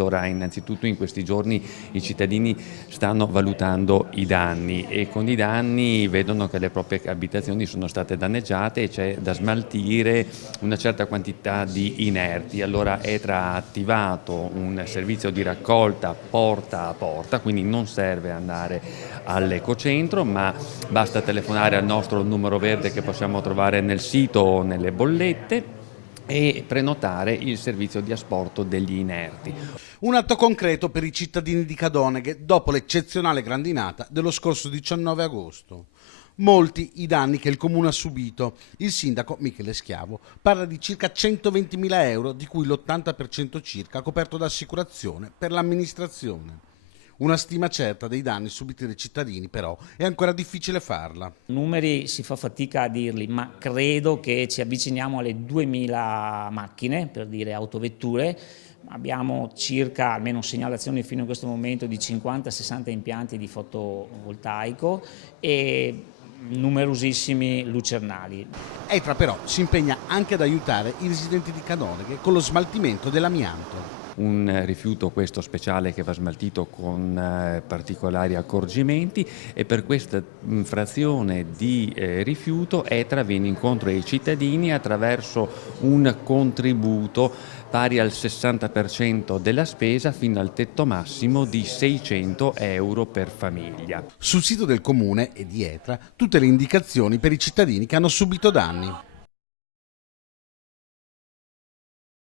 Allora, innanzitutto in questi giorni i cittadini stanno valutando i danni e con i danni vedono che le proprie abitazioni sono state danneggiate e c'è da smaltire una certa quantità di inerti. Allora ETRA ha attivato un servizio di raccolta porta a porta, quindi non serve andare all'ecocentro, ma basta telefonare al nostro numero verde che possiamo trovare nel sito o nelle bollette e prenotare il servizio di asporto degli inerti. Un atto concreto per i cittadini di Cadoneghe dopo l'eccezionale grandinata dello scorso 19 agosto. Molti i danni che il comune ha subito. Il sindaco Michele Schiavo parla di circa 120.000 euro, di cui l'80% circa coperto da assicurazione per l'amministrazione. Una stima certa dei danni subiti dai cittadini, però, è ancora difficile farla. Numeri si fa fatica a dirli, ma credo che ci avviciniamo alle 2000 macchine, per dire autovetture. Abbiamo circa, almeno segnalazioni fino a questo momento, di 50-60 impianti di fotovoltaico e numerosissimi lucernali. ETRA però si impegna anche ad aiutare i residenti di Cadoneghe con lo smaltimento dell'amianto. Un rifiuto questo speciale che va smaltito con particolari accorgimenti e per questa frazione di rifiuto ETRA viene incontro ai cittadini attraverso un contributo pari al 60% della spesa fino al tetto massimo di 600 euro per famiglia. Sul sito del comune e di ETRA tutte le indicazioni per i cittadini che hanno subito danni.